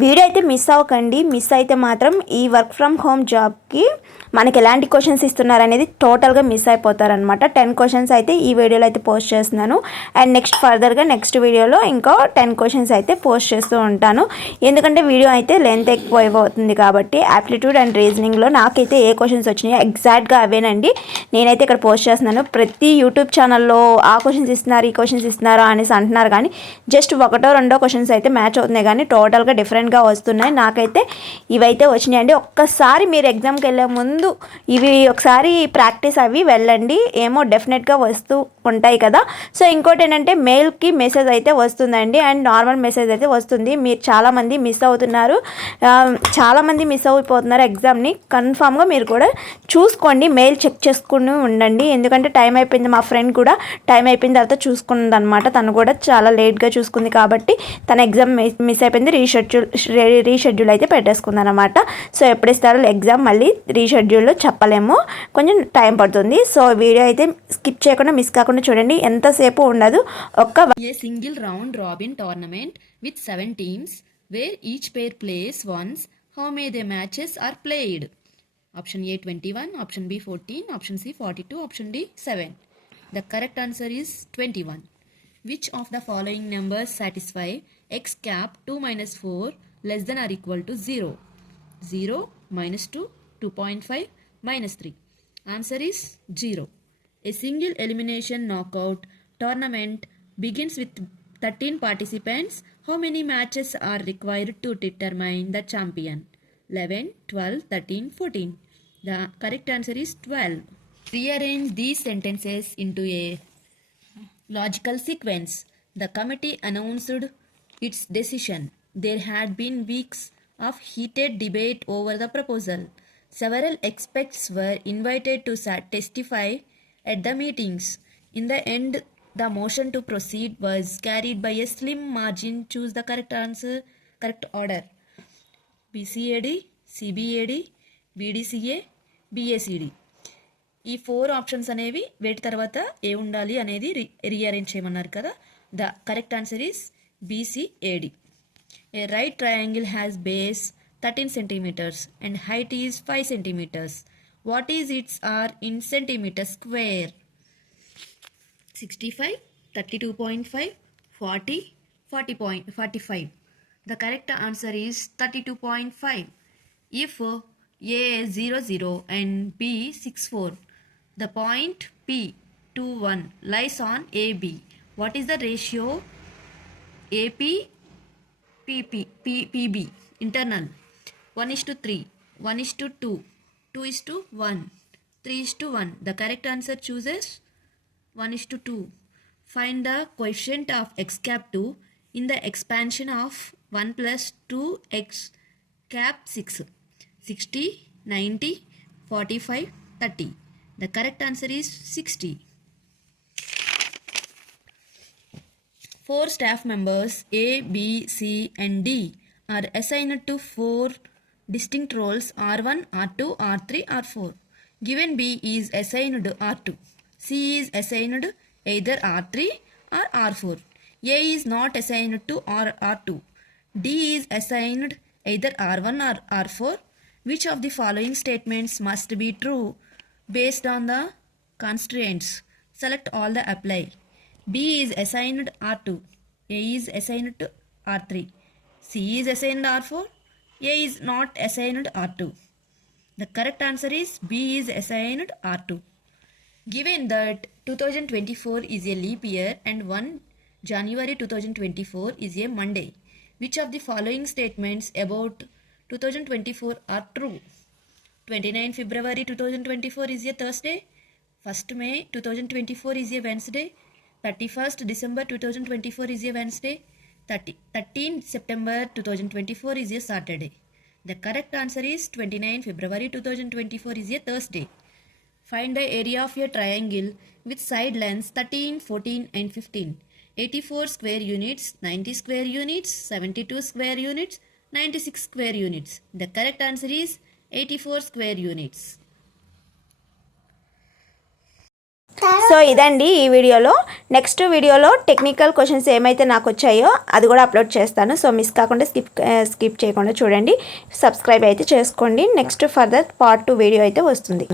వీడియో అయితే మిస్ అవ్వకండి. మిస్ అయితే మాత్రం ఈ వర్క్ ఫ్రమ్ హోమ్ జాబ్కి మనకి ఎలాంటి క్వశ్చన్స్ ఇస్తున్నారు అనేది టోటల్గా మిస్ అయిపోతారనమాట. 10 క్వశ్చన్స్ అయితే ఈ వీడియోలో అయితే పోస్ట్ చేస్తున్నాను. అండ్ ఫర్దర్గా నెక్స్ట్ వీడియోలో ఇంకో 10 క్వశ్చన్స్ అయితే పోస్ట్ చేస్తూ ఉంటాను. ఎందుకంటే వీడియో అయితే లెంత్ ఎక్కువ అయిపోతుంది కాబట్టి. యాప్టిట్యూడ్ అండ్ రీజనింగ్లో నాకైతే ఏ క్వశ్చన్స్ వచ్చినాయో ఎగ్జాక్ట్గా అవేనండి నేనైతే ఇక్కడ పోస్ట్ చేస్తున్నాను. ప్రతి యూట్యూబ్ ఛానల్లో ఆ క్వశ్చన్స్ ఇస్తున్నారు, ఈ క్వశ్చన్స్ ఇస్తున్నారు అనేసి అంటున్నారు, కానీ జస్ట్ ఒకటో రెండో క్వశ్చన్స్ అయితే మ్యాచ్ అవుతున్నాయి, కానీ టోటల్గా డిఫరెంట్గా వస్తున్నాయి. నాకైతే ఇవైతే వచ్చినాయండి. ఒక్కసారి మీరు ఎగ్జామ్కి వెళ్ళే ముందు ఇవి ఒకసారి ప్రాక్టీస్ అవి వెళ్ళండి, ఏమో డెఫినెట్గా వస్తూ ఉంటాయి కదా. సో ఇంకోటి ఏంటంటే మెయిల్కి మెసేజ్ అయితే వస్తుందండి, అండ్ నార్మల్ మెసేజ్ అయితే వస్తుంది. మీరు చాలామంది మిస్ అవుతున్నారు, చాలామంది మిస్ అయిపోతున్నారు ఎగ్జామ్ని. కన్ఫామ్గా మీరు కూడా చూసుకోండి, మెయిల్ చెక్ చేసుకుని ఉండండి. ఎందుకంటే టైం అయిపోయింది, మా ఫ్రెండ్ కూడా టైం అయిపోయిన తర్వాత చూసుకుంది అనమాట. తను కూడా చాలా లేట్గా చూసుకుంది కాబట్టి తన ఎగ్జామ్ మిస్ అయిపోయింది. రీషెడ్యూల్ అయితే పెట్టేసుకుంది అనమాట. సో ఎప్పుడు ఇస్తారో ఎగ్జామ్ మళ్ళీ రీషెడ్యూల్లో చెప్పలేము, కొంచెం టైం పడుతుంది. సో వీడియో అయితే స్కిప్ చేయకుండా మిస్ కాకుండా చూడండి, ఎంతసేపు ఉండదు. A single round robin tournament with 7 teams where each pair plays once. How many the matches are played? Option A 21, option B 14, option C 42, option D 7. The correct answer is 21. Which of the following numbers satisfy x cap 2 minus 4 less than or equal to 0? 0, minus 2, 2.5, minus 3. Answer is 0. A single elimination knockout tournament begins with 13 participants. How many matches are required to determine the champion? 11, 12, 13, 14. The correct answer is 12. Rearrange these sentences into a logical sequence. The committee announced its decision. There had been weeks of heated debate over the proposal. Several experts were invited to testify at the meetings. In the end, the motion to proceed was carried by a slim margin. Choose the correct order. BCAD, CBAD, BDCA, BACD. ఈ 4 ఆప్షన్స్ అనేవి వేటి తర్వాత ఏ ఉండాలి అనేది రీఅరేంజ్ చేయమన్నారు కదా. The correct answer is BCAD. A right triangle has base 13 centimeters and height is 5 centimeters. What is its R in centimeter square? 65, 32.5, 40, 40.45. The correct answer is 32.5. If A 00 and B 64, the point P 21 lies on AB. What is the ratio AP PB internal? 1:3, 1:2, 2:1, 3:1. The correct answer chooses 1:2. Find the quotient of x cap 2 in the expansion of 1 plus 2x cap 6. 60, 90, 45, 30. The correct answer is 60. 4 staff members A, B, C and D are assigned to 4 distinct roles R1, R2, R3, R4. Given B is assigned R2, C is assigned either R3 or R4. A is not assigned to R2. D is assigned either R1 or R4. Which of the following statements must be true based on the constraints? Select all the apply. B is assigned R2. A is assigned to R3. C is assigned R4. A is not assigned R2. The correct answer is B is assigned R2. Given that 2024 is a leap year and 1 January 2024 is a Monday, which of the following statements about 2024 are true? 29 February 2024 is a Thursday. 1st May 2024 is a Wednesday. 31st December 2024 is a Wednesday. 13 September 2024 is a Saturday. The correct answer is 29 February 2024 is a Thursday. Find the area of a triangle with side lengths 13, 14 and 15. 84 square units, 90 square units, 72 square units, 96 square units. The correct answer is 84 square units. So ఇదండి ఈ వీడియోలో. నెక్స్ట్ వీడియోలో technical questions ఏమైతే నాకు వచ్చాయో అది కూడా అప్లోడ్ చేస్తాను. సో మిస్ కాకుండా స్కిప్ చేయకుండా చూడండి. సబ్స్క్రైబ్ అయితే చేసుకోండి. నెక్స్ట్ ఫర్దర్ పార్ట్ 2 వీడియో అయితే వస్తుంది.